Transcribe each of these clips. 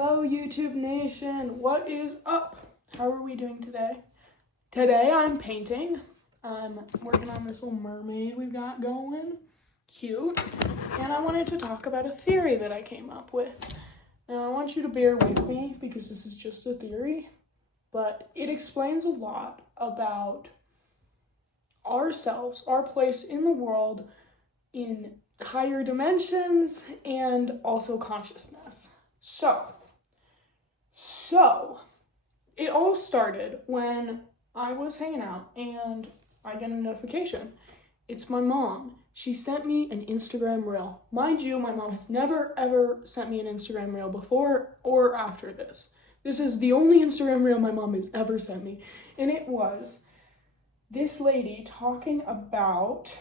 Hello YouTube Nation, what is up? How are we doing today? Today I'm painting. I'm working on this little mermaid we've got going. Cute. And I wanted to talk about a theory that I came up with. Now I want you to bear with me because this is just a theory, but it explains a lot about ourselves, our place in the world, in higher dimensions, and also consciousness. So, it all started when I was hanging out and I get a notification. It's my mom. She sent me an Instagram reel. Mind you, my mom has never ever sent me an Instagram reel before or after this. This is the only Instagram reel my mom has ever sent me. And it was this lady talking about,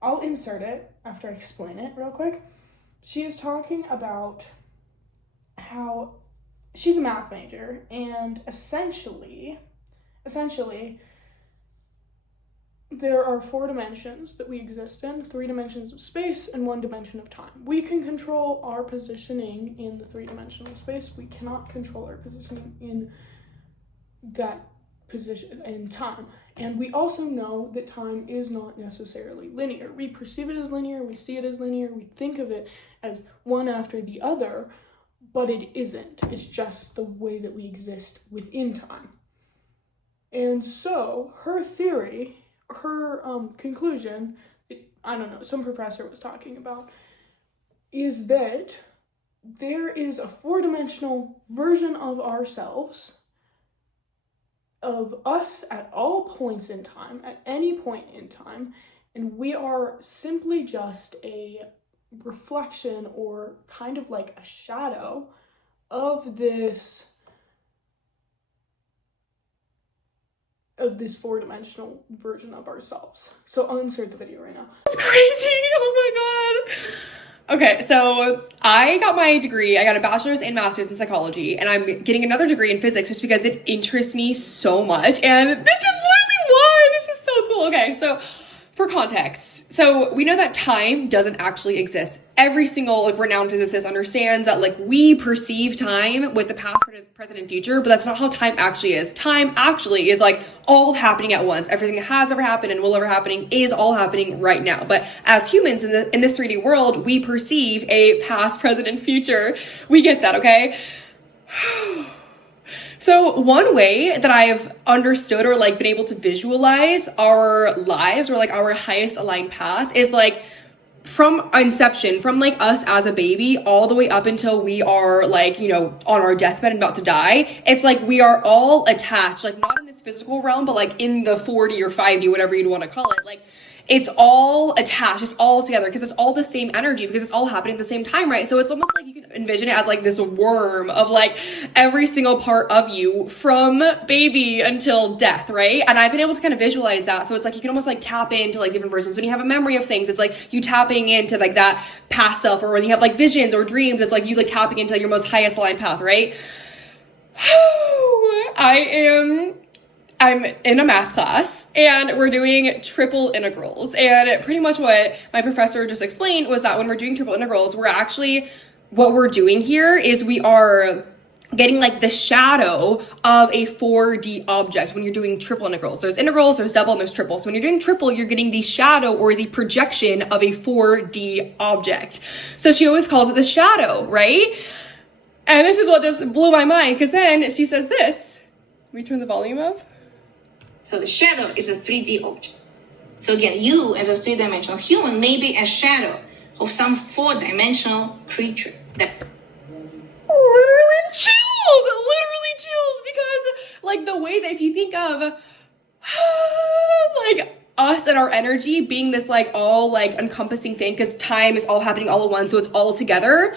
I'll insert it after I explain it real quick. She is talking about how she's a math major, and essentially there are 4 dimensions that we exist in, 3 dimensions of space and 1 dimension of time. We can control our positioning in the 3-dimensional space. We cannot control our positioning in that position in time. And we also know that time is not necessarily linear. We perceive it as linear, we see it as linear, we think of it as one after the other, but it isn't. It's just the way that we exist within time. And so her theory, her conclusion, I don't know, some professor was talking about, is that there is a 4-dimensional version of ourselves, of us at all points in time, at any point in time, and we are simply just a reflection or kind of like a shadow of this 4-dimensional version of ourselves. So I'll insert the video right now. It's crazy. Oh my god. Okay, so I got my degree. I got a bachelor's and master's in psychology, and I'm getting another degree in physics just because it interests me so much. And this is literally why. This is so cool. Okay, so for context, so we know that time doesn't actually exist. Every single renowned physicist understands that we perceive time with the past, present, and future, but that's not how time actually is. Time actually is all happening at once. Everything that has ever happened and will ever happening is all happening right now. But as humans in this 3D world, we perceive a past, present, and future. We get that, okay? So one way that I've understood or been able to visualize our lives or our highest aligned path is from inception, from us as a baby all the way up until we are on our deathbed and about to die. It's we are all attached, not in this physical realm, but in the 4D or 5D, whatever you'd want to call it. It's all attached, it's all together because it's all the same energy, because it's all happening at the same time, right? So it's almost you can envision it as this worm of every single part of you from baby until death, right? And I've been able to kind of visualize that. So it's you can almost tap into different versions. When you have a memory of things, it's you tapping into that past self, or when you have visions or dreams, it's you tapping into your most highest aligned path, right? I'm in a math class and we're doing triple integrals, and pretty much what my professor just explained was that when we're doing triple integrals, what we're doing here is we are getting the shadow of a 4D object. When you're doing triple integrals, there's double, and there's triple. So when you're doing triple, you're getting the shadow or the projection of a 4D object. So she always calls it the shadow, right? And this is what just blew my mind, because then she says this. Let me turn the volume up. So the shadow is a 3D object. So again, you as a 3-dimensional human may be a shadow of some 4-dimensional creature. Literally chills, because the way that if you think of us and our energy being this all encompassing thing, because time is all happening all at once, so it's all together.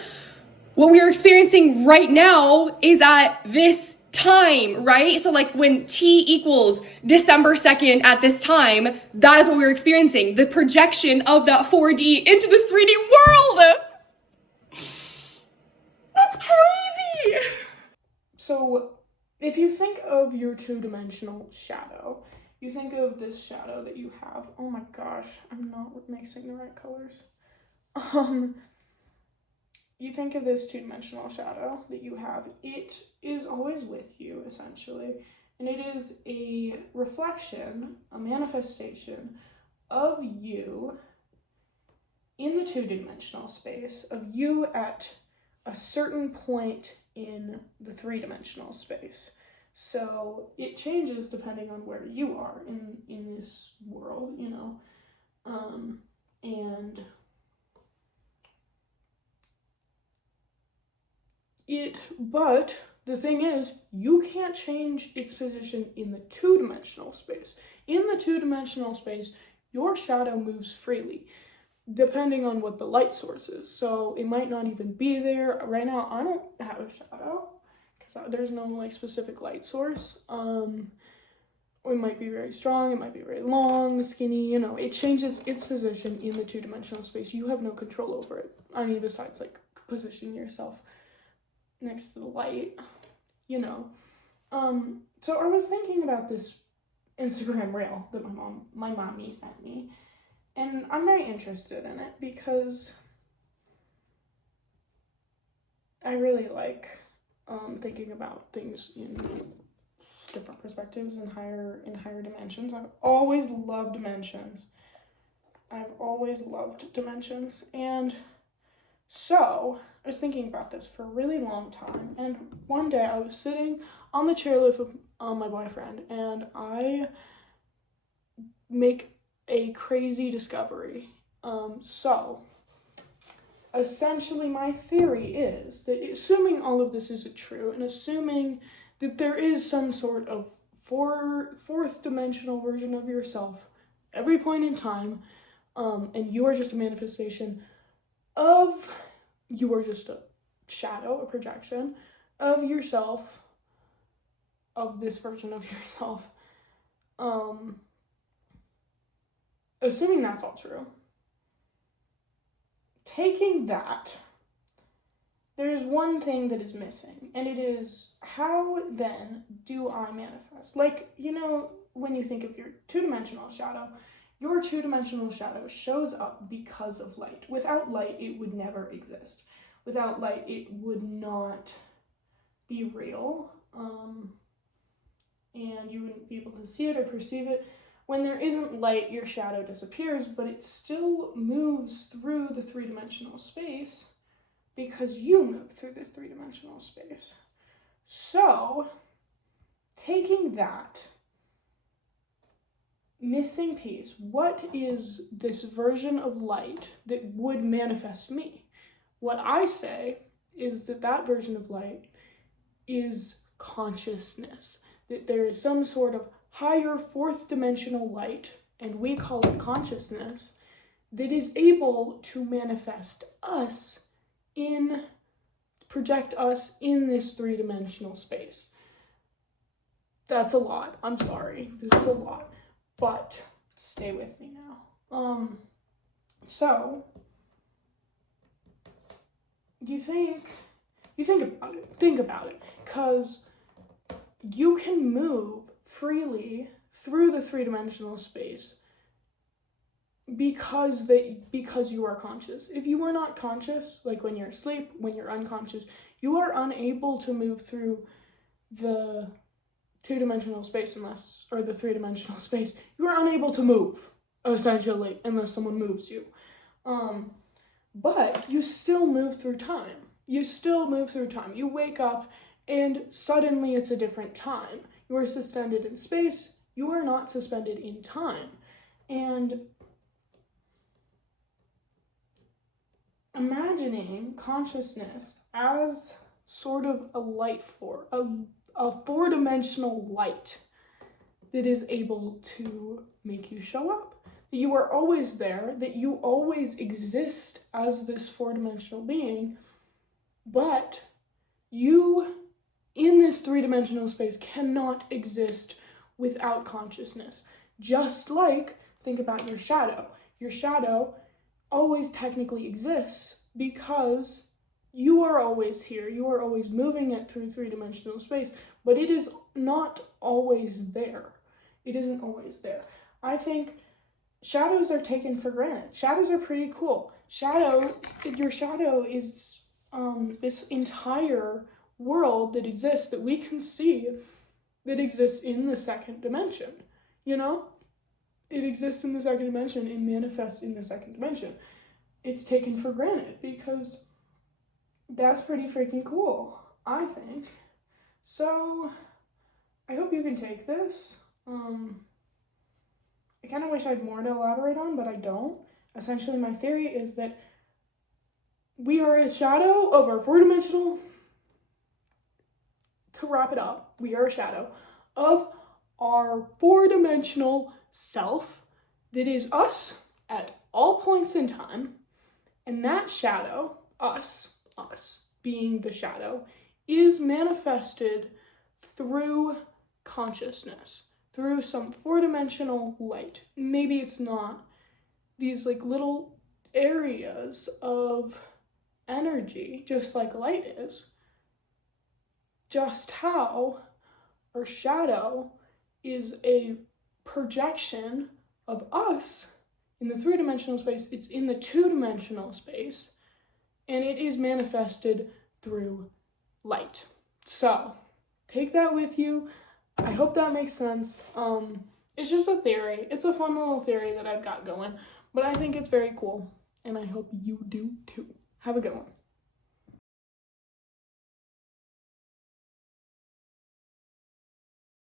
What we are experiencing right now is at this time, right? So when T equals December 2nd at this time, that is what we're experiencing. The projection of that 4D into this 3D world. That's crazy. So if you think of your 2-dimensional shadow, you think of this shadow that you have. Oh my gosh, I'm not mixing the right colors. you think of this two-dimensional shadow that you have, it is always with you, essentially, and it is a reflection, a manifestation of you in the two-dimensional space, of you at a certain point in the three-dimensional space. So it changes depending on where you are in this world, you know, and but the thing is, you can't change its position in the two-dimensional space. In the two-dimensional space, your shadow moves freely, depending on what the light source is. So it might not even be there. Right now, I don't have a shadow, because there's no, like, specific light source. It might be very strong, it might be very long, skinny, you know, it changes its position in the two-dimensional space. You have no control over it. I mean, besides, like, positioning yourself next to the light, you know. So I was thinking about this Instagram reel that my mommy sent me, and I'm very interested in it because I really like thinking about things in different perspectives and higher dimensions. I've always loved dimensions. And so I was thinking about this for a really long time, and one day I was sitting on the chairlift with my boyfriend, and I make a crazy discovery. So essentially my theory is that, assuming all of this is true, and assuming that there is some sort of fourth dimensional version of yourself every point in time, and you are just a manifestation of, you are just a shadow, a projection of yourself, of this version of yourself. Assuming that's all true, taking that, there's one thing that is missing, and it is, how then do I manifest? Like, you know, when you think of your two-dimensional shadow, your two-dimensional shadow shows up because of light. Without light, it would never exist. Without light, it would not be real, and you wouldn't be able to see it or perceive it. When there isn't light, your shadow disappears, but it still moves through the three-dimensional space because you move through the three-dimensional space. So, taking that missing piece, what is this version of light that would manifest me? What I say is that version of light is consciousness, that there is some sort of higher fourth dimensional light, and we call it consciousness, that is able to manifest us project us in this three-dimensional space. That's a lot. I'm sorry. This is a lot. But stay with me now. So you think about it, because you can move freely through the three-dimensional space because you are conscious. If you are not conscious, like when you're asleep, when you're unconscious, you are unable to move through the two-dimensional space or the three-dimensional space. You are unable to move, essentially, unless someone moves you. But you still move through time. You wake up and suddenly it's a different time. You are suspended in space. You are not suspended in time. And imagining consciousness as sort of a light force, a four-dimensional light that is able to make you show up, that you are always there, that you always exist as this four-dimensional being, but you, in this three-dimensional space, cannot exist without consciousness. Just like, think about your shadow. Your shadow always technically exists because you are always here. You are always moving it through three-dimensional space, but it is not always there. It isn't always there. I think shadows are taken for granted. Shadows are pretty cool. Your shadow is this entire world that exists, that we can see, that exists in the second dimension. You know? It exists in the second dimension and manifests in the second dimension. It's taken for granted because that's pretty freaking cool, I think. So, I hope you can take this. I kind of wish I had more to elaborate on, but I don't. Essentially, my theory is that we are a shadow of our four-dimensional, to wrap it up, we are a shadow of our four-dimensional self that is us at all points in time, and that shadow, us being the shadow, is manifested through consciousness, through some four-dimensional light. Maybe it's not these like little areas of energy, just like light is. Just how our shadow is a projection of us in the three-dimensional space, it's in the two-dimensional space, and it is manifested through light. So, take that with you. I hope that makes sense. It's just a theory. It's a fun little theory that I've got going, but I think it's very cool, and I hope you do too. Have a good one.